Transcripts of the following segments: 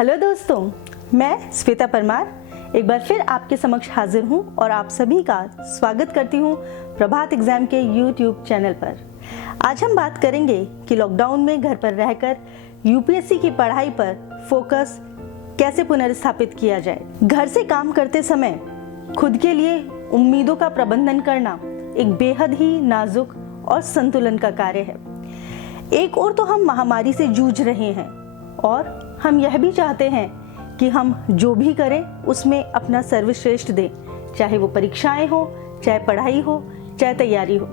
Hello दोस्तों, मैं श्वेता परमार एक बार फिर आपके समक्ष हाजिर हूं और आप सभी का स्वागत करती हूं प्रभात एग्जाम के यूट्यूब चैनल पर। आज हम बात करेंगे कि लॉकडाउन में घर पर रहकर यूपीएससी की पढ़ाई पर फोकस कैसे पुनर्स्थापित किया जाए। घर से काम करते समय खुद के लिए उम्मीदों का प्रबंधन करना एक बेहद ही नाजुक और संतुलन का कार्य है। एक ओर तो हम महामारी से जूझ रहे हैं और हम यह भी चाहते हैं कि हम जो भी करें उसमें अपना सर्वश्रेष्ठ दें, चाहे वो परीक्षाएं हो, चाहे पढ़ाई हो, चाहे तैयारी हो।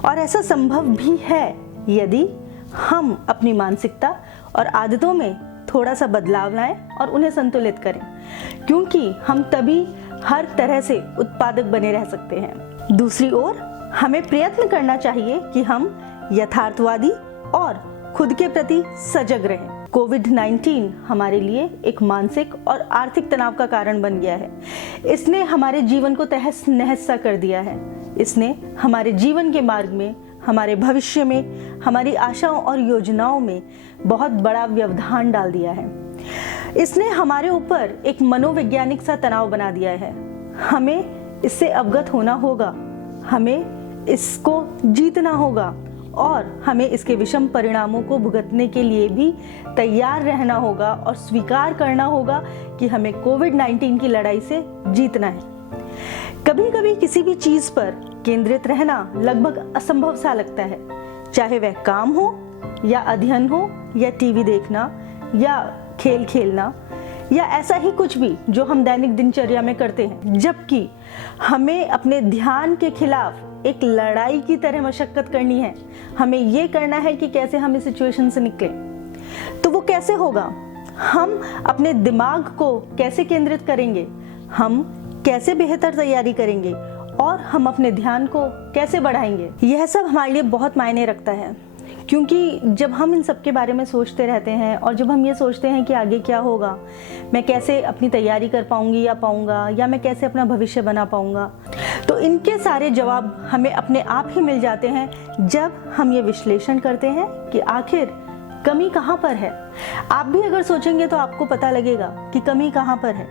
और ऐसा संभव भी है यदि हम अपनी मानसिकता और आदतों में थोड़ा सा बदलाव लाएं और उन्हें संतुलित करें, क्योंकि हम तभी हर तरह से उत्पादक बने रह सकते हैं। दूसरी ओर हमें प्रयत्न करना चाहिए कि हम यथार्थवादी और खुद के प्रति सजग रहें। कोविड-19 हमारे लिए एक मानसिक और आर्थिक तनाव का कारण बन गया है। इसने हमारे जीवन को तहस नहस सा कर दिया है। इसने हमारे जीवन के मार्ग में, हमारे भविष्य में, हमारी आशाओं और योजनाओं में बहुत बड़ा व्यवधान डाल दिया है। इसने हमारे ऊपर एक मनोवैज्ञानिक सा तनाव बना दिया है। हमें इससे अवगत होना होगा, हमें इसको जीतना होगा और हमें इसके विषम परिणामों को भुगतने के लिए भी तैयार रहना होगा और स्वीकार करना होगा कि हमें कोविड-19 की लड़ाई से जीतना है। कभी कभी किसी भी चीज पर केंद्रित रहना लगभग असंभव सा लगता है, चाहे वह काम हो या अध्ययन हो या टीवी देखना या खेल खेलना या ऐसा ही कुछ भी जो हम दैनिक दिनचर्या में करते हैं, जबकि हमें अपने ध्यान के खिलाफ एक लड़ाई की तरह मशक्कत करनी है। हमें ये करना है कि कैसे हम इस सिचुएशन से निकलें। तो वो कैसे होगा? हम अपने दिमाग को कैसे केंद्रित करेंगे, हम कैसे बेहतर तैयारी करेंगे और हम अपने ध्यान को कैसे बढ़ाएंगे, यह सब हमारे लिए बहुत मायने रखता है। क्योंकि जब हम इन सब के बारे में सोचते रहते हैं और जब हम ये सोचते हैं कि आगे क्या होगा, मैं कैसे अपनी तैयारी कर पाऊंगी या पाऊंगा, या मैं कैसे अपना भविष्य बना पाऊंगा, तो इनके सारे जवाब हमें अपने आप ही मिल जाते हैं जब हम ये विश्लेषण करते हैं कि आखिर कमी कहाँ पर है। आप भी अगर सोचेंगे तो आपको पता लगेगा कि कमी कहाँ पर है,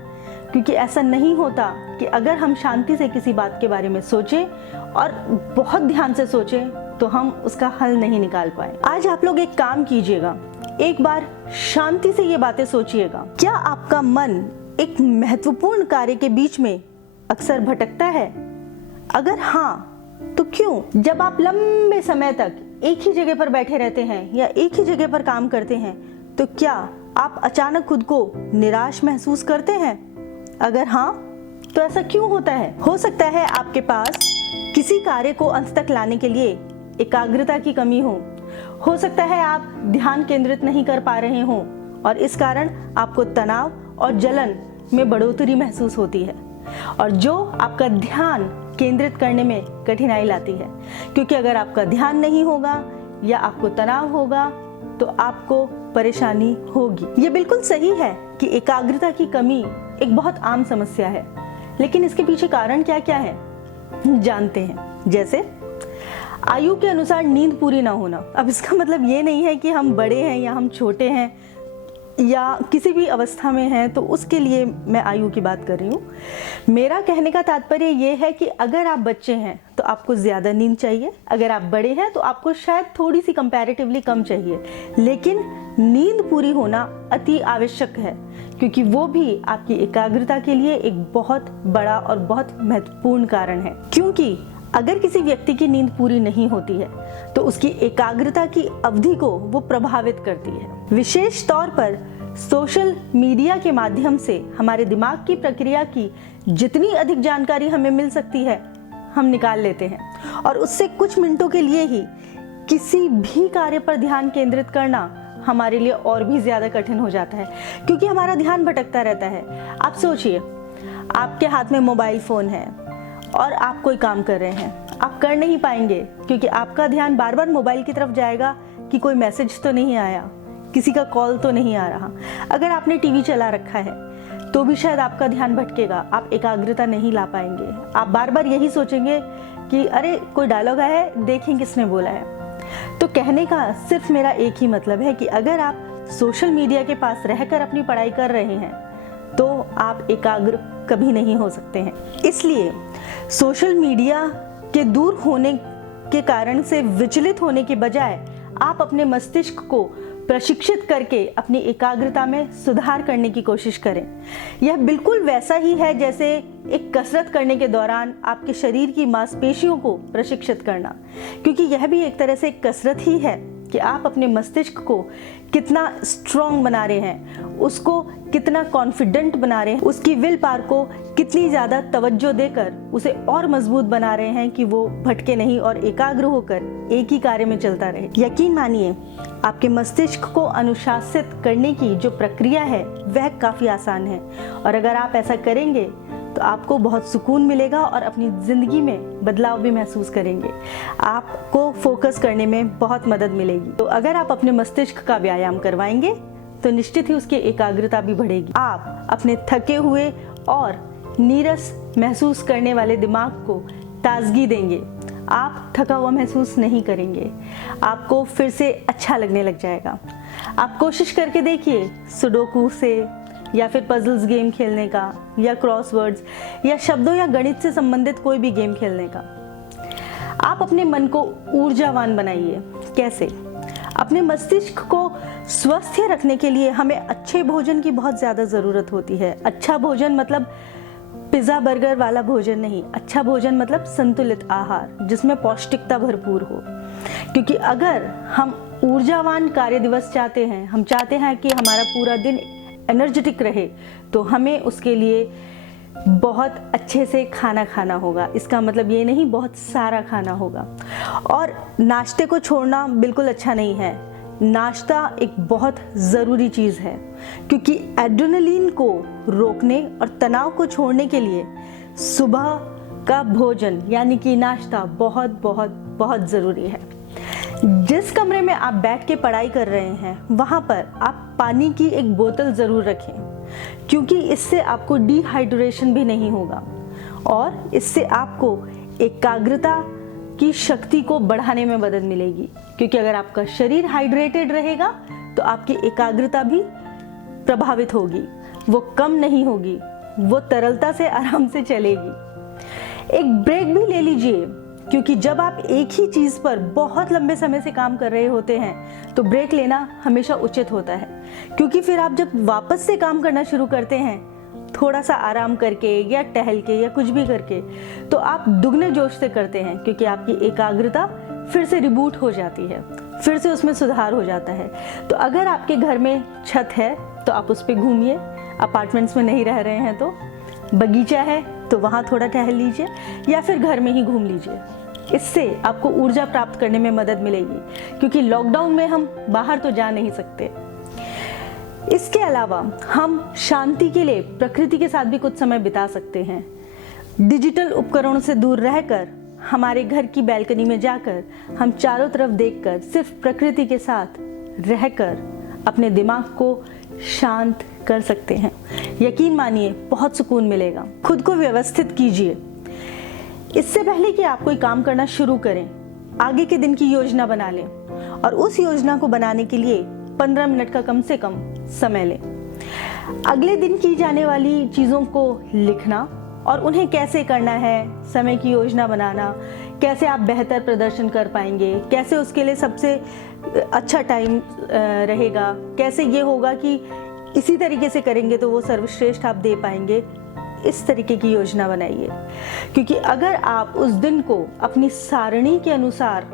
क्योंकि ऐसा नहीं होता कि अगर हम शांति से किसी बात के बारे में सोचें और बहुत ध्यान से सोचें तो हम उसका हल नहीं निकाल पाए। आज आप लोग एक काम कीजिएगा, एक बार शांति से ये बातें सोचिएगा। क्या आपका मन एक महत्वपूर्ण कार्य के बीच में अक्सर भटकता है? अगर हाँ, तो क्यों? जब आप लंबे समय तक एक ही जगह पर बैठे रहते हैं या एक ही जगह पर काम करते हैं, तो क्या आप अचानक खुद को निराश महसूस करते हैं? अगर हाँ, तो ऐसा क्यों होता है? हो सकता है आपके पास किसी कार्य को अंत तक लाने के लिए एकाग्रता की कमी हो सकता है आप ध्यान केंद्रित नहीं कर पा रहे हो और इस कारण आपको तनाव और जलन में बढ़ोतरी महसूस होती है, और जो आपका ध्यान केंद्रित करने में कठिनाई लाती है। क्योंकि अगर आपका ध्यान नहीं होगा या आपको तनाव होगा तो आपको परेशानी होगी। ये बिल्कुल सही है कि एकाग्रता की कमी एक बहुत आम समस्या है, लेकिन इसके पीछे कारण क्या क्या है जानते हैं। जैसे आयु के अनुसार नींद पूरी ना होना। अब इसका मतलब ये नहीं है कि हम बड़े हैं या हम छोटे हैं या किसी भी अवस्था में हैं तो उसके लिए मैं आयु की बात कर रही हूँ। मेरा कहने का तात्पर्य ये है कि अगर आप बच्चे हैं तो आपको ज़्यादा नींद चाहिए, अगर आप बड़े हैं तो आपको शायद थोड़ी सी कंपैरेटिवली कम चाहिए, लेकिन नींद पूरी होना अति आवश्यक है, क्योंकि वो भी आपकी एकाग्रता के लिए एक बहुत बड़ा और बहुत महत्वपूर्ण कारण है। क्योंकि अगर किसी व्यक्ति की नींद पूरी नहीं होती है तो उसकी एकाग्रता की अवधि को वो प्रभावित करती है। विशेष तौर पर सोशल मीडिया के माध्यम से हमारे दिमाग की प्रक्रिया की जितनी अधिक जानकारी हमें मिल सकती है हम निकाल लेते हैं, और उससे कुछ मिनटों के लिए ही किसी भी कार्य पर ध्यान केंद्रित करना हमारे लिए और भी ज्यादा कठिन हो जाता है, क्योंकि हमारा ध्यान भटकता रहता है। आप सोचिए, आपके हाथ में मोबाइल फोन है और आप कोई काम कर रहे हैं, आप कर नहीं पाएंगे क्योंकि आपका ध्यान बार बार मोबाइल की तरफ जाएगा कि कोई मैसेज तो नहीं आया, किसी का कॉल तो नहीं आ रहा। अगर आपने टीवी चला रखा है तो भी शायद आपका ध्यान भटकेगा, आप एकाग्रता नहीं ला पाएंगे। आप बार बार यही सोचेंगे कि अरे कोई डायलॉग आया है, देखें किसने बोला है। तो कहने का सिर्फ मेरा एक ही मतलब है कि अगर आप सोशल मीडिया के पास रहकर अपनी पढ़ाई कर रहे हैं तो आप एकाग्र कभी नहीं हो सकते हैं। इसलिए सोशल मीडिया के दूर होने के कारण से विचलित होने के बजाय आप अपने मस्तिष्क को प्रशिक्षित करके अपनी एकाग्रता में सुधार करने की कोशिश करें। यह बिल्कुल वैसा ही है जैसे एक कसरत करने के दौरान आपके शरीर की मांसपेशियों को प्रशिक्षित करना, क्योंकि यह भी एक तरह से एक कसरत ही है कि आप अपने मस्तिष्क को कितना स्ट्रॉन्ग बना रहे हैं, उसको कितना कॉन्फिडेंट बना रहे हैं, उसकी विल पावर को कितनी ज़्यादा तवज्जो देकर उसे और मजबूत बना रहे हैं कि वो भटके नहीं और एकाग्र होकर एक ही कार्य में चलता रहे। यकीन मानिए, आपके मस्तिष्क को अनुशासित करने की जो प्रक्रिया है वह काफ़ी आसान है, और अगर आप ऐसा करेंगे तो आपको बहुत सुकून मिलेगा और अपनी ज़िंदगी में बदलाव भी महसूस करेंगे। आपको फोकस करने में बहुत मदद मिलेगी। तो अगर आप अपने मस्तिष्क का व्यायाम करवाएंगे तो निश्चित ही उसकी एकाग्रता भी बढ़ेगी। आप अपने थके हुए और नीरस महसूस करने वाले दिमाग को ताजगी देंगे। आप थका हुआ महसूस नहीं करेंगे, आपको फिर से अच्छा लगने लग जाएगा। आप कोशिश करके देखिए, सुडोकू से या फिर पजल्स गेम खेलने का, या क्रॉसवर्ड्स, या शब्दों या गणित से संबंधित कोई भी गेम खेलने का। आप अपने मन को ऊर्जावान बनाइए। कैसे? अपने मस्तिष्क को स्वस्थ रखने के लिए हमें अच्छे भोजन की बहुत ज़्यादा ज़रूरत होती है। अच्छा भोजन मतलब पिज़्ज़ा बर्गर वाला भोजन नहीं, अच्छा भोजन मतलब संतुलित आहार जिसमें पौष्टिकता भरपूर हो। क्योंकि अगर हम ऊर्जावान कार्य दिवस चाहते हैं, हम चाहते हैं कि हमारा पूरा दिन एनर्जेटिक रहे, तो हमें उसके लिए बहुत अच्छे से खाना खाना होगा। इसका मतलब ये नहीं बहुत सारा खाना होगा। और नाश्ते को छोड़ना बिल्कुल अच्छा नहीं है। नाश्ता एक बहुत ज़रूरी चीज़ है, क्योंकि एड्रेनलिन को रोकने और तनाव को छोड़ने के लिए सुबह का भोजन यानी कि नाश्ता बहुत बहुत बहुत ज़रूरी है। जिस कमरे में आप बैठ के पढ़ाई कर रहे हैं वहाँ पर आप पानी की एक बोतल ज़रूर रखें, क्योंकि इससे आपको डिहाइड्रेशन भी नहीं होगा और इससे आपको एकाग्रता की शक्ति को बढ़ाने में मदद मिलेगी। क्योंकि अगर आपका शरीर हाइड्रेटेड रहेगा तो आपकी एकाग्रता भी प्रभावित होगी, वो कम नहीं होगी, वो तरलता से आराम से चलेगी। एक ब्रेक भी ले लीजिए, क्योंकि जब आप एक ही चीज़ पर बहुत लंबे समय से काम कर रहे होते हैं तो ब्रेक लेना हमेशा उचित होता है। क्योंकि फिर आप जब वापस से काम करना शुरू करते हैं, थोड़ा सा आराम करके या टहल के या कुछ भी करके, तो आप दुगने जोश से करते हैं, क्योंकि आपकी एकाग्रता फिर से रिबूट हो जाती है, फिर से उसमें सुधार हो जाता है। तो अगर आपके घर में छत है तो आप उस पर घूमिए, अपार्टमेंट्स में नहीं रह रहे हैं तो बगीचा है तो वहाँ थोड़ा टहल लीजिए, या फिर घर में ही घूम लीजिए। इससे आपको ऊर्जा प्राप्त करने में मदद मिलेगी, क्योंकि लॉकडाउन में हम बाहर तो जा नहीं सकते। इसके अलावा हम शांति के लिए प्रकृति के साथ भी कुछ समय बिता सकते हैं। डिजिटल उपकरणों से दूर रहकर हमारे घर की बैल्कनी में जाकर हम चारों तरफ देखकर सिर्फ प्रकृति के साथ रहकर अपने दिमाग को शांत कर सकते हैं। यकीन मानिए बहुत सुकून मिलेगा। खुद को व्यवस्थित कीजिए। इससे पहले कि आप कोई काम करना शुरू करें, आगे के दिन की योजना बना लें और उस योजना को बनाने के लिए 15 मिनट का कम से कम समय लें। अगले दिन की जाने वाली चीज़ों को लिखना और उन्हें कैसे करना है, समय की योजना बनाना, कैसे आप बेहतर प्रदर्शन कर पाएंगे, कैसे उसके लिए सबसे अच्छा टाइम रहेगा, कैसे ये होगा कि इसी तरीके से करेंगे तो वो सर्वश्रेष्ठ आप दे पाएंगे। इस तरीके की योजना बनाइए, क्योंकि अगर आप उस दिन को अपनी सारणी के अनुसार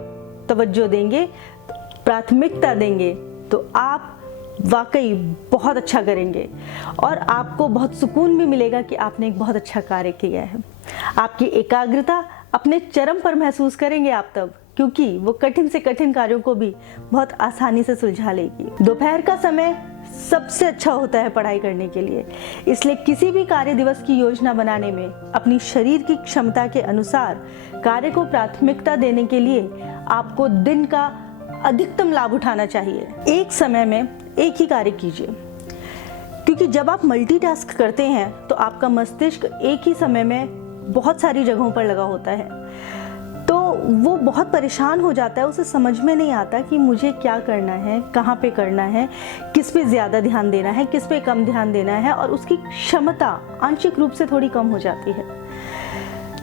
तवज्जो देंगे, प्राथमिकता देंगे, तो आप वाकई बहुत अच्छा करेंगे और आपको बहुत सुकून भी मिलेगा कि आपने एक बहुत अच्छा कार्य किया है। आपकी एकाग्रता अपने चरम पर महसूस करेंगे आप तब, क्योंकि वो कठिन से कठिन कार्यों को भी बहुत आसानी से सुलझा लेगी। दोपहर का समय सबसे अच्छा होता है पढ़ाई करने के लिए, इसलिए किसी भी कार्य दिवस की योजना बनाने में अपनी शरीर की क्षमता के अनुसार कार्य को प्राथमिकता देने के लिए आपको दिन का अधिकतम लाभ उठाना चाहिए। एक समय में एक ही कार्य कीजिए, क्योंकि जब आप मल्टीटास्क करते हैं तो आपका मस्तिष्क एक ही समय में बहुत सारी जगहों पर लगा होता है, तो वो बहुत परेशान हो जाता है, उसे समझ में नहीं आता कि मुझे क्या करना है, कहाँ पे करना है, किस पे ज़्यादा ध्यान देना है, किस पे कम ध्यान देना है, और उसकी क्षमता आंशिक रूप से थोड़ी कम हो जाती है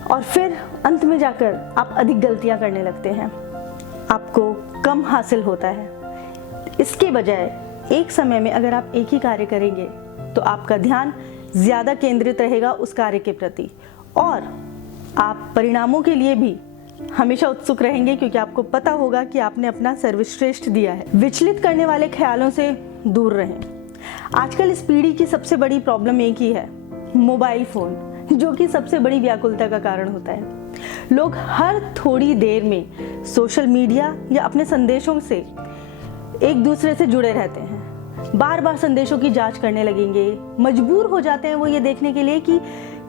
और फिर अंत में जाकर आप अधिक गलतियाँ करने लगते हैं, आपको कम हासिल होता है। इसके बजाय एक समय में अगर आप एक ही कार्य करेंगे तो आपका ध्यान ज़्यादा केंद्रित रहेगा उस कार्य के प्रति और आप परिणामों के लिए भी हमेशा उत्सुक रहेंगे, क्योंकि आपको पता होगा कि आपने अपना सर्वश्रेष्ठ दिया है। विचलित करने वाले ख्यालों से दूर रहें। आजकल इस पीढ़ी की सबसे बड़ी प्रॉब्लम एक ही है, मोबाइल फ़ोन, जो कि सबसे बड़ी व्याकुलता का कारण होता है। लोग हर थोड़ी देर में सोशल मीडिया या अपने संदेशों से एक दूसरे से जुड़े रहते हैं, बार बार संदेशों की जांच करने लगेंगे, मजबूर हो जाते हैं वो ये देखने के लिए कि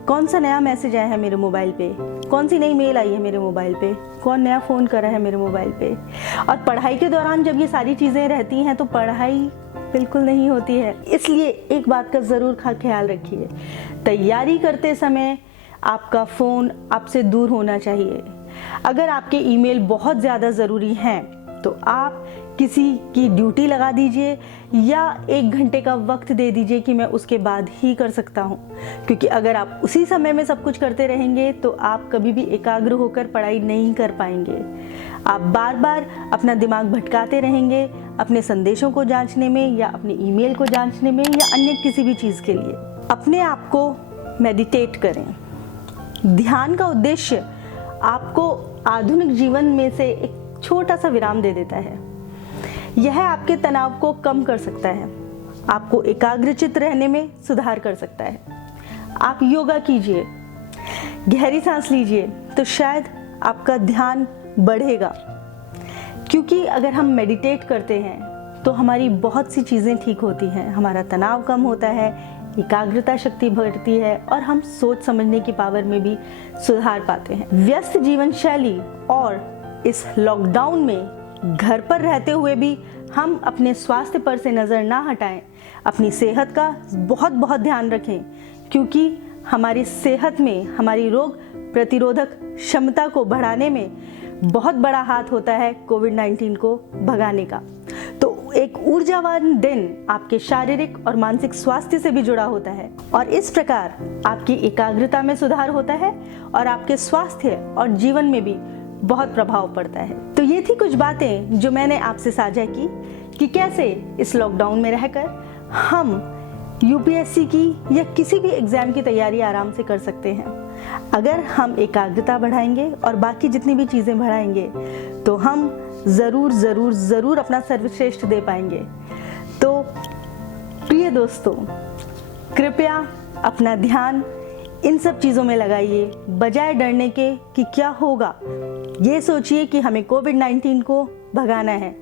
कौन सा नया मैसेज आया है मेरे मोबाइल पे, कौन सी नई मेल आई है मेरे मोबाइल पे, कौन नया फ़ोन करा है मेरे मोबाइल पे। और पढ़ाई के दौरान जब ये सारी चीज़ें रहती हैं तो पढ़ाई बिल्कुल नहीं होती है। इसलिए एक बात का ज़रूर ख्याल रखिए, तैयारी करते समय आपका फ़ोन आपसे दूर होना चाहिए। अगर आपके ईमेल बहुत ज़्यादा ज़रूरी हैं तो आप किसी की ड्यूटी लगा दीजिए या 1 घंटे का वक्त दे दीजिए कि मैं उसके बाद ही कर सकता हूँ, क्योंकि अगर आप उसी समय में सब कुछ करते रहेंगे तो आप कभी भी एकाग्र होकर पढ़ाई नहीं कर पाएंगे। आप बार बार अपना दिमाग भटकाते रहेंगे अपने संदेशों को जांचने में या अपने ईमेल को जांचने में या अन्य किसी भी चीज़ के लिए। अपने आप को मेडिटेट करें। ध्यान का उद्देश्य आपको आधुनिक जीवन में से एक छोटा सा विराम दे देता है। यह आपके तनाव को कम कर सकता है, आपको एकाग्रचित्त रहने में सुधार कर सकता है। आप योगा कीजिए, गहरी सांस लीजिए तो शायद आपका ध्यान बढ़ेगा, क्योंकि अगर हम मेडिटेट करते हैं तो हमारी बहुत सी चीज़ें ठीक होती हैं, हमारा तनाव कम होता है, एकाग्रता शक्ति बढ़ती है और हम सोच समझने की पावर में भी सुधार पाते हैं। व्यस्त जीवन शैली और इस लॉकडाउन में घर पर रहते हुए भी हम अपने स्वास्थ्य पर से नज़र ना हटाएं, अपनी सेहत का बहुत बहुत ध्यान रखें, क्योंकि हमारी सेहत में हमारी रोग प्रतिरोधक क्षमता को बढ़ाने में बहुत बड़ा हाथ होता है कोविड-19 को भगाने का। तो एक ऊर्जावान दिन आपके शारीरिक और मानसिक स्वास्थ्य से भी जुड़ा होता है और इस प्रकार आपकी एकाग्रता में सुधार होता है और आपके स्वास्थ्य और जीवन में भी बहुत प्रभाव पड़ता है। तो ये थी कुछ बातें जो मैंने आपसे साझा की कि कैसे इस लॉकडाउन में रहकर हम यूपीएससी की या किसी भी एग्जाम की तैयारी आराम से कर सकते हैं। अगर हम एकाग्रता बढ़ाएंगे और बाकी जितनी भी चीज़ें बढ़ाएंगे तो हम ज़रूर ज़रूर ज़रूर अपना सर्वश्रेष्ठ दे पाएंगे। तो प्रिय दोस्तों, कृपया अपना ध्यान इन सब चीज़ों में लगाइए, बजाय डरने के कि क्या होगा। ये सोचिए कि हमें कोविड-19 को भगाना है।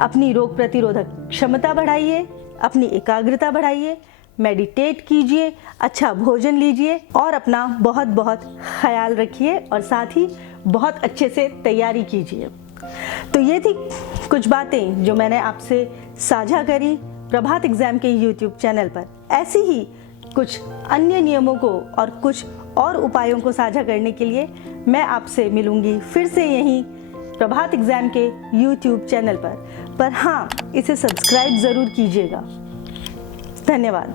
अपनी रोग प्रतिरोधक क्षमता बढ़ाइए, अपनी एकाग्रता बढ़ाइए, मेडिटेट कीजिए, अच्छा भोजन लीजिए और अपना बहुत बहुत ख्याल रखिए और साथ ही बहुत अच्छे से तैयारी कीजिए। तो ये थी कुछ बातें जो मैंने आपसे साझा करी प्रभात एग्जाम के YouTube चैनल पर। ऐसी ही कुछ अन्य नियमों को और कुछ और उपायों को साझा करने के लिए मैं आपसे मिलूंगी फिर से यहीं प्रभात एग्जाम के YouTube चैनल पर हाँ, इसे सब्सक्राइब ज़रूर कीजिएगा। धन्यवाद।